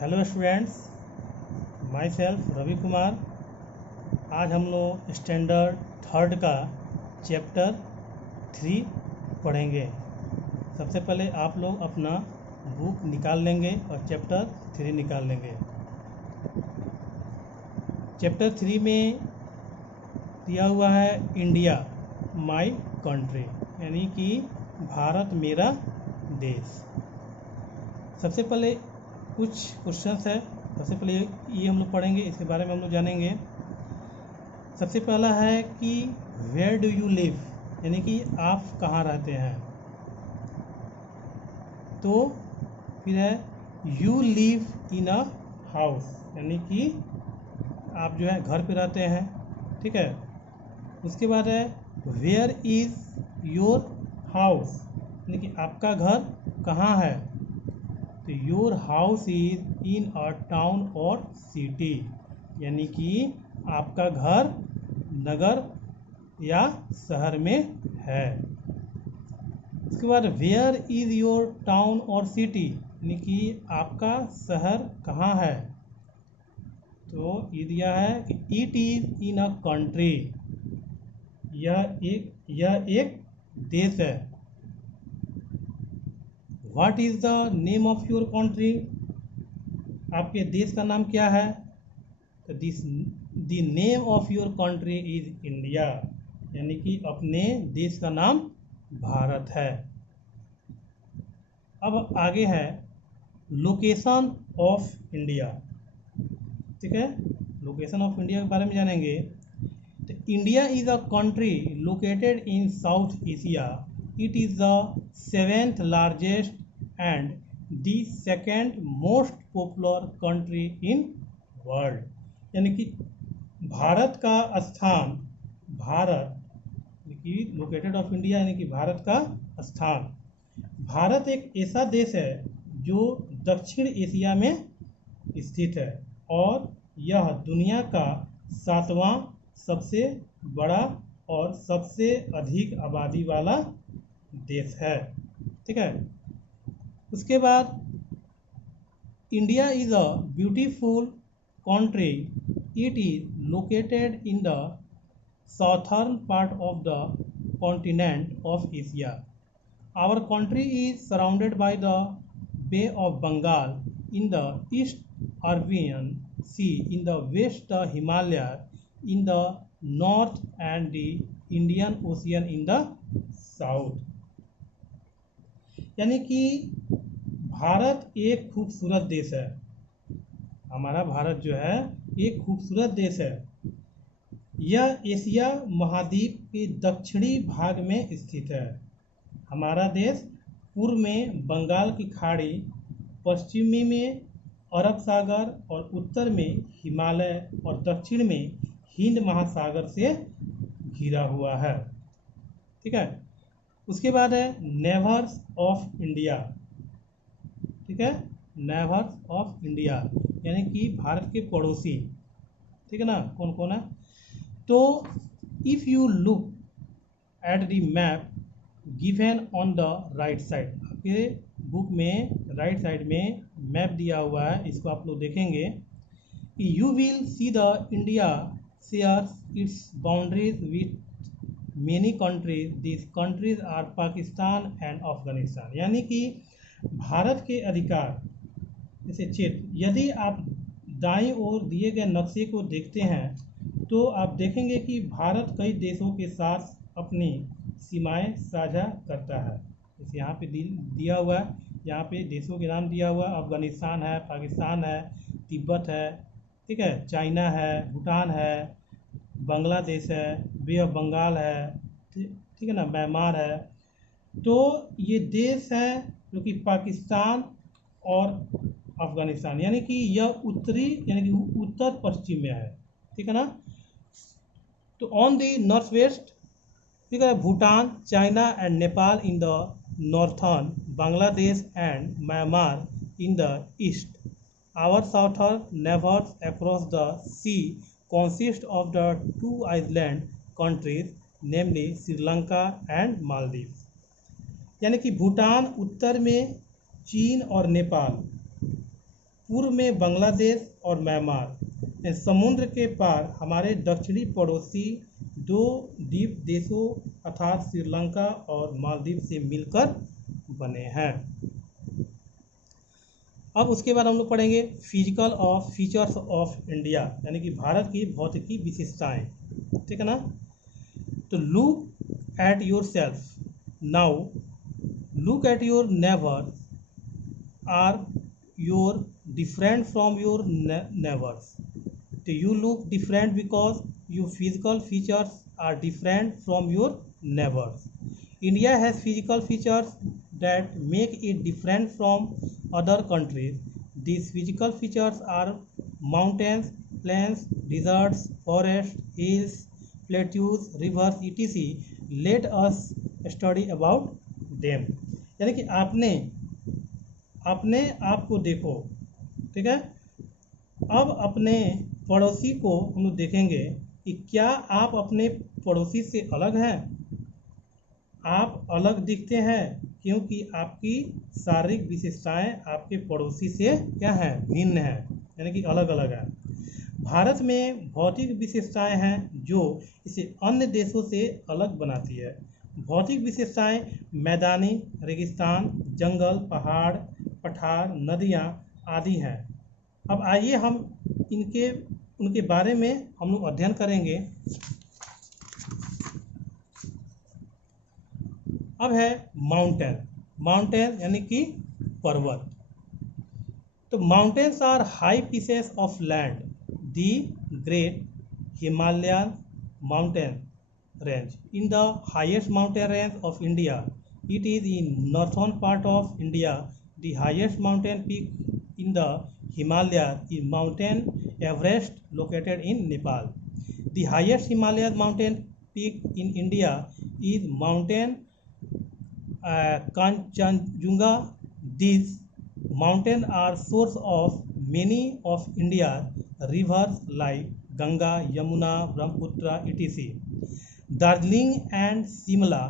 Hello students, myself Ravi Kumar. आज हम लोग स्टैंडर्ड थर्ड का चैप्टर 3 पढ़ेंगे। सबसे पहले आप लोग अपना बुक निकाल लेंगे और चैप्टर 3 निकाल लेंगे। चैप्टर 3 में दिया हुआ है इंडिया माई कंट्री, यानी कि भारत मेरा देश। सबसे पहले कुछ क्वेश्चंस है। सबसे पहले ये हम लोग पढ़ेंगे, इसके बारे में हम लोग जानेंगे। सबसे पहला है कि वेयर डू यू लिव, यानी कि आप कहाँ रहते हैं। तो फिर है you live in a house, यानी कि आप जो है घर पे रहते हैं, ठीक है। उसके बाद है वेयर इज़ योर हाउस, यानी कि आपका घर कहाँ है। तो your house is in a town और सिटी, यानी कि आपका घर नगर या शहर में है। उसके बाद वेयर इज योर टाउन और सिटी, यानी कि आपका शहर कहाँ है। तो ये दिया है कि it is in a country, यह एक देश है। What is the name of your country, आपके देश का नाम क्या है। तो the name of your country is India, यानी कि अपने देश का नाम भारत है। अब आगे है लोकेशन ऑफ इंडिया, ठीक है। लोकेशन ऑफ इंडिया के बारे में जानेंगे। तो India is a country located in south Asia. It is the 7th largest and the 2nd most popular country in world, यानी कि भारत का स्थान, भारत कि लोकेटेड ऑफ इंडिया यानी कि भारत का स्थान। भारत एक ऐसा देश है जो दक्षिण एशिया में स्थित है और यह दुनिया का 7वां सबसे बड़ा और सबसे अधिक आबादी वाला देश है, ठीक है। उसके बाद India is a beautiful country. It is located in the southern part of the continent of Asia. Our country is surrounded by the Bay of Bengal in the east, Arabian Sea in the west, the Himalayas in the north, and the Indian Ocean in the south. यानी कि भारत एक खूबसूरत देश है। हमारा भारत जो है एक खूबसूरत देश है। यह एशिया महाद्वीप के दक्षिणी भाग में स्थित है। हमारा देश पूर्व में बंगाल की खाड़ी, पश्चिमी में अरब सागर और उत्तर में हिमालय और दक्षिण में हिंद महासागर से घिरा हुआ है, ठीक है। उसके बाद है नेबर्स ऑफ इंडिया, ठीक है। नेबर्स ऑफ इंडिया यानी कि भारत के पड़ोसी, ठीक है ना, कौन कौन है। तो if you look at the map given on the right side, आपके बुक में राइट साइड में मैप दिया हुआ है, इसको आप लोग देखेंगे कि you will see the India shares its boundaries with many countries. This countries are Pakistan and Afghanistan, यानी कि भारत के अधिकार जैसे क्षेत्र, यदि आप दाईं ओर दिए गए नक्शे को देखते हैं तो आप देखेंगे कि भारत कई देशों के साथ अपनी सीमाएं साझा करता है। जैसे यहाँ पे दिया हुआ है, यहाँ पे देशों के नाम दिया हुआ है, अफगानिस्तान है, पाकिस्तान है, तिब्बत है, ठीक है, चाइना है, भूटान है, बांग्लादेश है, बे ऑफ बंगाल है, ठीक है ना, म्यांमार है। तो ये देश है जो कि पाकिस्तान और अफगानिस्तान, यानी कि यह उत्तरी यानी कि उत्तर पश्चिम में है, ठीक है ना। तो ऑन द नॉर्थ वेस्ट, ठीक है, Bhutan, China and Nepal in the northern, Bangladesh and Myanmar in the east. Our southern neighbours across the sea consist of the 2 island countries namely Sri Lanka and Maldives, यानी कि भूटान उत्तर में, चीन और नेपाल पूर्व में बांग्लादेश और म्यांमार। समुद्र के पार हमारे दक्षिणी पड़ोसी दो द्वीप देशों अर्थात श्रीलंका और मालदीव से मिलकर बने हैं। अब उसके बाद हम लोग पढ़ेंगे physical of features of India, यानी कि भारत की भौतिकी विशेषताएं। ठीक है ना। तो look at yourself now, look at your neighbour, are your different from your neighbours. तो you look different because your physical features are different from your neighbors. India has physical features that make it different from other countries. These physical features are mountains, plains, deserts, forests, hills, plateaus, rivers, etc. Let us study about them. यानी कि आपने अपने आप को देखो। ठीक है। अब अपने पड़ोसी को हम लोग देखेंगे कि क्या आप अपने पड़ोसी से अलग हैं। आप अलग दिखते हैं क्योंकि आपकी शारीरिक विशेषताएं आपके पड़ोसी से क्या है, भिन्न है, यानी कि अलग अलग है। भारत में भौतिक विशेषताएं हैं जो इसे अन्य देशों से अलग बनाती है। भौतिक विशेषताएं मैदानी, रेगिस्तान, जंगल, पहाड़, पठार, नदियां आदि हैं। अब आइए हम उनके बारे में हम लोग अध्ययन करेंगे। अब है माउंटेन। माउंटेन यानी कि पर्वत। तो mountains are high pieces of land. The great Himalayan mountain range in the highest mountain range of India. It is in northern part of India. The highest mountain peak in the Himalayas is Mountain Everest, located in Nepal. The highest Himalayas mountain peak in India is Mountain Kanchenjunga. These mountains are source of many of India's rivers like Ganga, Yamuna, Brahmaputra, etc. Darjeeling and Simla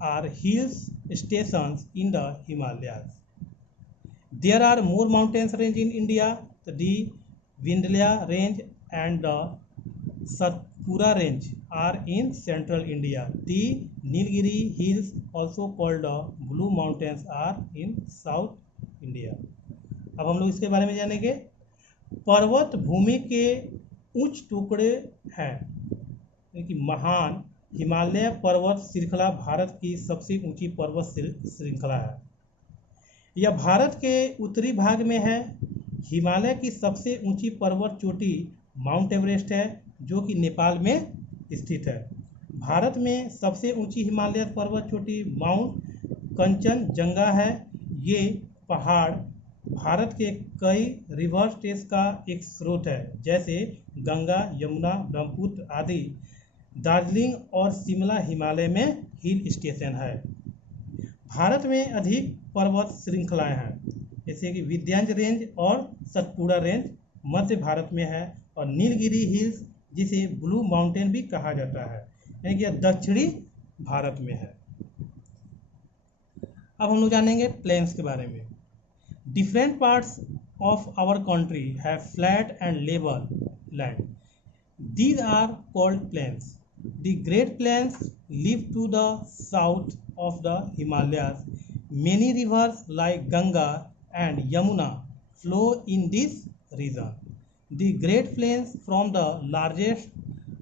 are hill stations in the Himalayas. There are more mountains range in India. The Vindhya range and the Satpura range are in central India. The Nilgiri hills, also called the Blue Mountains, are in South India. अब हम लोग इसके बारे में जानेंगे। पर्वत भूमि के उच्च टुकड़े हैं, यानी कि महान हिमालय पर्वत श्रृंखला भारत की सबसे ऊंची पर्वत श्रृंखला है। यह भारत के उत्तरी भाग में है। हिमालय की सबसे ऊंची पर्वत चोटी माउंट एवरेस्ट है, जो कि नेपाल में स्थित है। भारत में सबसे ऊंची हिमालय पर्वत चोटी माउंट कंचनजंगा है। ये पहाड़ भारत के कई रिवर स्टेज का एक स्रोत है, जैसे गंगा, यमुना, ब्रह्मपुत्र आदि। दार्जिलिंग और शिमला हिमालय में हिल स्टेशन है। भारत में अधिक पर्वत श्रृंखलाएं हैं, जैसे कि विंध्याचल रेंज और सतपुड़ा रेंज मध्य भारत में है, और नीलगिरी हिल्स जिसे ब्लू माउंटेन भी कहा जाता है, यानी कि यह दक्षिणी भारत में है। अब हम लोग जानेंगे प्लेन्स के बारे में। Different parts of our country have flat and level land. These are called plains. The great plains leave to the south of the Himalayas. Many rivers like Ganga and Yamuna flow in this region. The Great Plains form the largest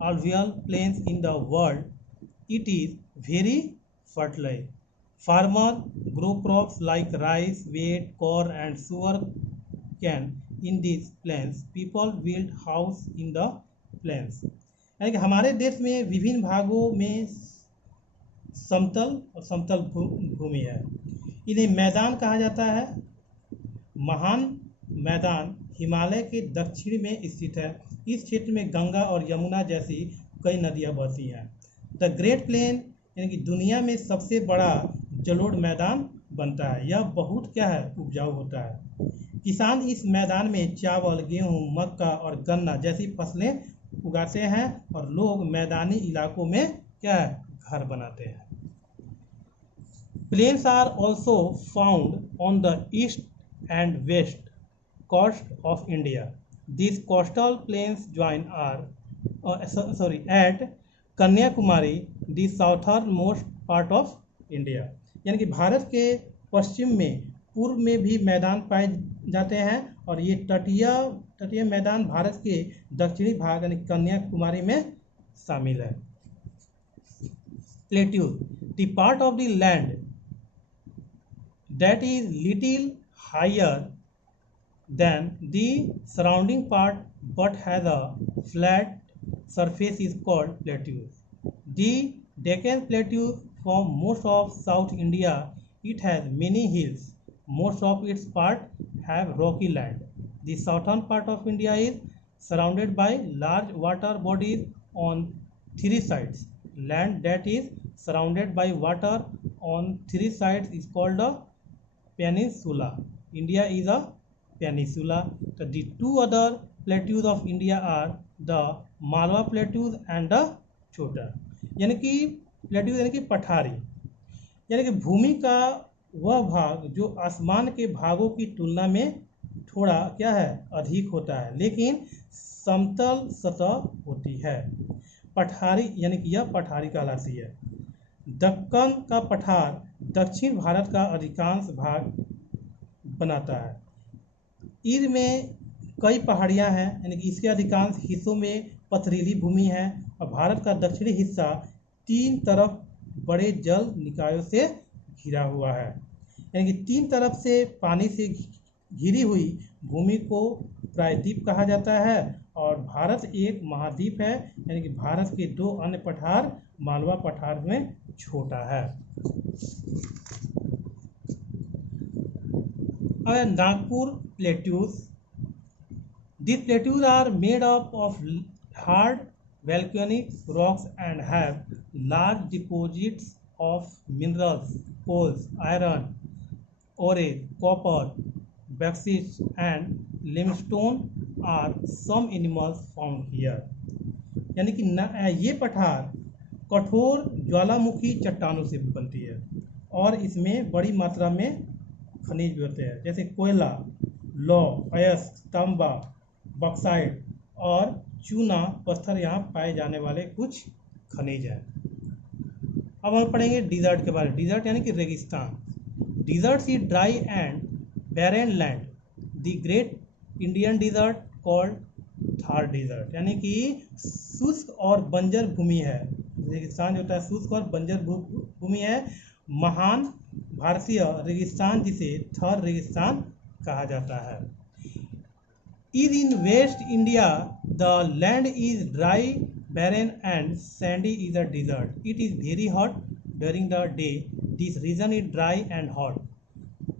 alluvial plains in the world. It is very fertile. Farmers grow crops like rice, wheat, corn and sugar cane in these plains. People build house in the plains. यानी कि हमारे देश में विभिन्न भागों में समतल और समतल भूमि है। इन्हें मैदान कहा जाता है। महान मैदान हिमालय के दक्षिण में स्थित है। इस क्षेत्र में गंगा और यमुना जैसी कई नदियां बहती हैं। द ग्रेट प्लेन यानी कि दुनिया में सबसे बड़ा जलोढ़ मैदान बनता है। यह बहुत क्या है, उपजाऊ होता है। किसान इस मैदान में चावल, गेहूं, मक्का और गन्ना जैसी फसलें उगाते हैं, और लोग मैदानी इलाकों में क्या है, घर बनाते हैं। Plains are also found on the east and west coast of India. These coastal plains join at Kanyakumari, the southernmost part of India. यानी कि भारत के पश्चिम में पूर्व में भी मैदान पाए जाते हैं और ये तटीय मैदान भारत के दक्षिणी भाग यानी कन्याकुमारी में शामिल है. Plateaus, the part of the land that is little higher than the surrounding part but has a flat surface is called plateaus. The Deccan Plateau form most of South India. It has many hills. Most of its part have rocky land. The southern part of India is surrounded by large water bodies on three sides. Land that is surrounded by water on three sides is called a peninsula. India is a peninsula. The two other plateaus of India are the Malwa plateaus and the Chotar. यानी कि plateaus यानी कि पठारी, यानी कि भूमि का वह भाग जो आसमान के भागों की तुलना में थोड़ा क्या है अधिक होता है लेकिन समतल सतह होती है. पठारी यानी कि यह पठारी कहलाती है. दक्कन का पठार दक्षिण भारत का अधिकांश भाग बनाता है. ईर में कई पहाड़ियां हैं यानी कि इसके अधिकांश हिस्सों में पथरीली भूमि है और भारत का दक्षिणी हिस्सा तीन तरफ बड़े जल निकायों से घिरा हुआ है. यानी कि तीन तरफ से पानी से घिरी हुई भूमि को प्रायद्वीप कहा जाता है और भारत एक महाद्वीप है. यानी कि भारत के दो अन्य पठार मालवा पठार में छोटा है. अब Nagpur plateaus. These plateaus are made up of hard volcanic rocks and have large deposits of minerals, coals, iron, ore, copper, bauxite and limestone are some animals found here. यानी कि ये पठार कठोर ज्वालामुखी चट्टानों से बनती है और इसमें बड़ी मात्रा में खनिज भी होते हैं जैसे कोयला, लौह, अयस्क, तांबा, बॉक्साइट और चूना पत्थर यहाँ पाए जाने वाले कुछ खनिज हैं. अब हम पढ़ेंगे डिजर्ट के बारे में. डिजर्ट यानी कि रेगिस्तान. Desert is dry and barren land. The great Indian desert called Thar desert. यानी कि शुष्क और बंजर भूमि है. रेगिस्तान जो होता है शुष्क और बंजर भूमि है. महान भारतीय रेगिस्तान जिसे थर रेगिस्तान कहा जाता है. Is in West India, the land is dry, barren and sandy is a desert. It is very hot during the day. This region is dry and hot.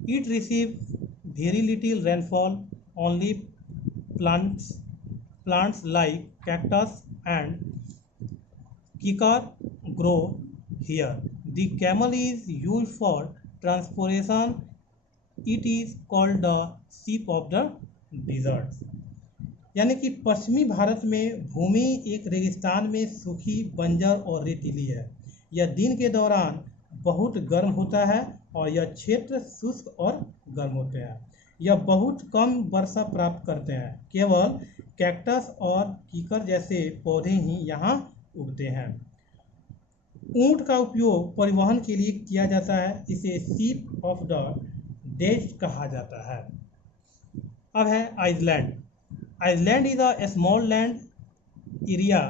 It receives very little rainfall. Only plants like cactus and kikar grow here. The camel is used for transportation. It is called the sheep of the desert. यानी कि पश्चिमी भारत में भूमि एक रेगिस्तान में सूखी, बंजर और रेतीली है. यह दिन के दौरान बहुत गर्म होता है और यह क्षेत्र शुष्क और गर्म होते हैं. यह बहुत कम वर्षा प्राप्त करते हैं. केवल कैक्टस और कीकर जैसे पौधे ही यहाँ उगते हैं. ऊंट का उपयोग परिवहन के लिए किया जाता है. इसे शीप ऑफ द डेजर्ट कहा जाता है. अब है island. Island is a small land area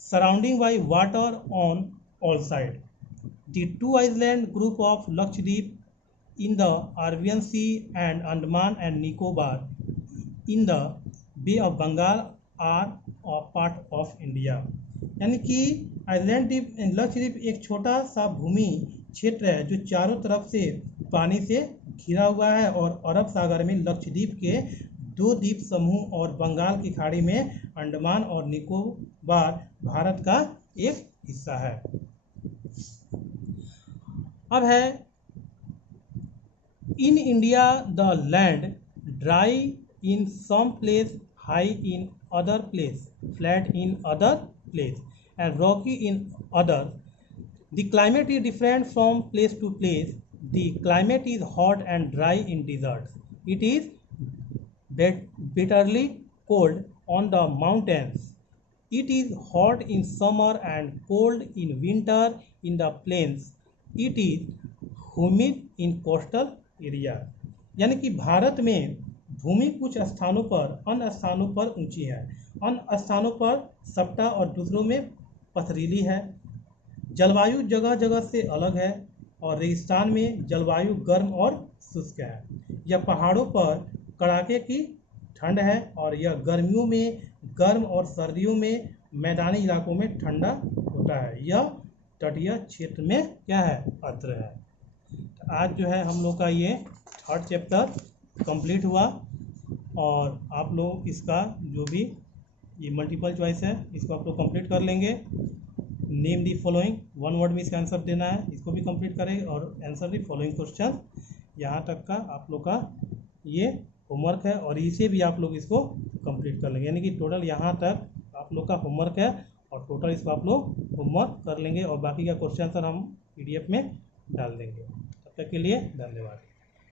surrounding by water on all side. The two island group of Lakshadweep in the Arabian sea and Andaman and Nicobar in the bay of Bengal are a part of India. यानी कि Iceland द्वीप लक्षद्वीप एक छोटा सा भूमि क्षेत्र है जो चारों तरफ से पानी से घिरा हुआ है और अरब सागर में लक्षद्वीप के दो द्वीप समूह और बंगाल की खाड़ी में अंडमान और निकोबार भारत का एक हिस्सा है. अब है in India the land dry in some place, high in other place, flat in other place and rocky in other. The climate is different from place to place. The climate is hot and dry in deserts. It is bitterly cold on the mountains. It is hot in summer and cold in winter in the plains. It is humid in coastal area. यानी कि भारत में भूमि कुछ स्थानों पर, अन्य स्थानों पर ऊंची है, अन्य स्थानों पर सपाट और दूसरों में पथरीली है। जलवायु जगह जगह से अलग है और रेगिस्तान में जलवायु गर्म और शुष्क है। यह पहाड़ों पर कड़ाके की ठंड है और यह गर्मियों में गर्म और सर्दियों में मैदानी इलाकों में ठंडा होता है। यह तटीय क्षेत्र में क्या है, आर्द्र है। तो आज जो है हम लोग का ये 3rd चैप्टर कंप्लीट हुआ और आप लोग इसका जो भी ये मल्टीपल चॉइस है इसको आप लोग कंप्लीट कर लेंगे। नेम दी फॉलोइंग, 1 वर्ड में इसका आंसर देना है, इसको भी कंप्लीट करेंगे और आंसर दी फॉलोइंग क्वेश्चन। यहाँ तक का आप लोग का ये होमवर्क है और इसे भी आप लोग इसको कंप्लीट कर लेंगे। यानी कि टोटल यहाँ तक आप लोग का होमवर्क है और टोटल इसको आप लोग होमवर्क कर लेंगे और बाकी का क्वेश्चन आंसर हम PDF में डाल देंगे। तब तक के लिए धन्यवाद।